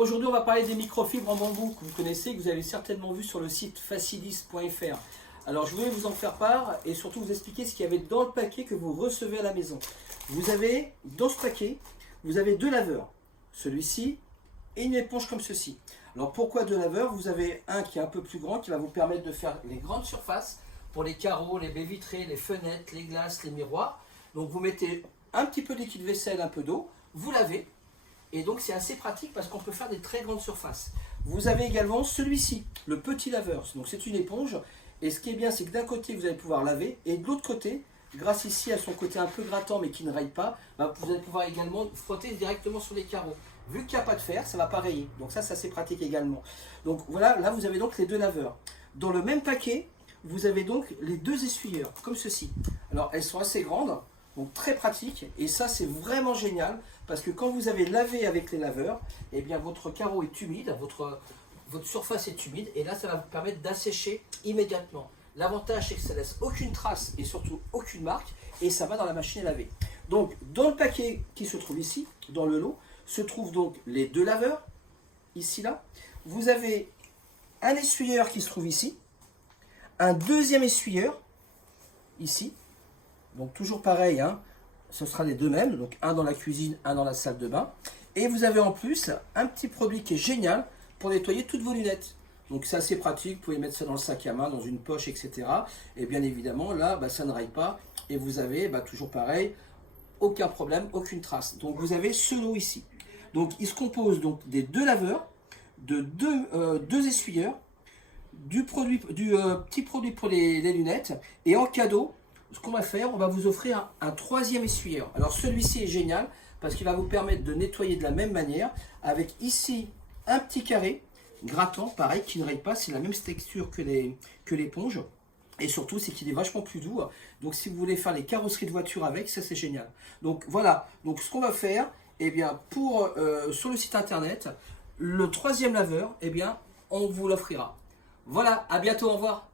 aujourd'hui on va parler des microfibres en bambou que vous connaissez, que vous avez certainement vu sur le site facilis.fr. Alors je voulais vous en faire part et surtout vous expliquer ce qu'il y avait dans le paquet que vous recevez à la maison. Vous avez, dans ce paquet, vous avez deux laveurs, celui-ci et une éponge comme ceci. Alors pourquoi deux laveurs? Vous avez un qui est un peu plus grand, qui va vous permettre de faire les grandes surfaces pour les carreaux, les baies vitrées, les fenêtres, les glaces, les miroirs. Donc vous mettez un petit peu de liquide vaisselle, un peu d'eau, vous lavez. Et donc c'est assez pratique parce qu'on peut faire des très grandes surfaces. Vous avez également celui-ci, le petit laveur. Donc c'est une éponge. Et ce qui est bien, c'est que d'un côté, vous allez pouvoir laver. Et de l'autre côté, grâce ici à son côté un peu grattant mais qui ne raye pas, vous allez pouvoir également frotter directement sur les carreaux. Vu qu'il n'y a pas de fer, ça ne va pas rayer. Donc ça, c'est assez pratique également. Donc voilà, là vous avez donc les deux laveurs. Dans le même paquet, vous avez donc les deux essuyeurs, comme ceci. Alors elles sont assez grandes. Donc très pratique, et ça c'est vraiment génial parce que quand vous avez lavé avec les laveurs, eh bien votre carreau est humide, votre surface est humide, et là ça va vous permettre d'assécher immédiatement. L'avantage c'est que ça laisse aucune trace et surtout aucune marque, et ça va dans la machine à laver. Donc dans le paquet qui se trouve ici, dans le lot, se trouvent donc les deux laveurs, ici là. Vous avez un essuyeur qui se trouve ici, un deuxième essuyeur, ici. Donc toujours pareil, hein, ce sera les deux mêmes, donc un dans la cuisine, un dans la salle de bain. Et vous avez en plus un petit produit qui est génial pour nettoyer toutes vos lunettes. Donc c'est assez pratique, vous pouvez mettre ça dans le sac à main, dans une poche, etc. Et bien évidemment, là, ça ne raye pas. Et vous avez, toujours pareil, aucun problème, aucune trace. Donc vous avez ce lot ici. Donc il se compose donc des deux laveurs, de deux essuyeurs, du petit produit pour les lunettes. Et en cadeau, ce qu'on va faire, on va vous offrir un troisième essuyeur. Alors celui-ci est génial parce qu'il va vous permettre de nettoyer de la même manière avec ici un petit carré grattant, pareil, qui ne raye pas, c'est la même texture que l'éponge. Et surtout, c'est qu'il est vachement plus doux. Donc si vous voulez faire les carrosseries de voiture avec, ça c'est génial. Donc voilà, donc ce qu'on va faire, eh bien, sur le site internet, le troisième laveur, eh bien, on vous l'offrira. Voilà, à bientôt, au revoir.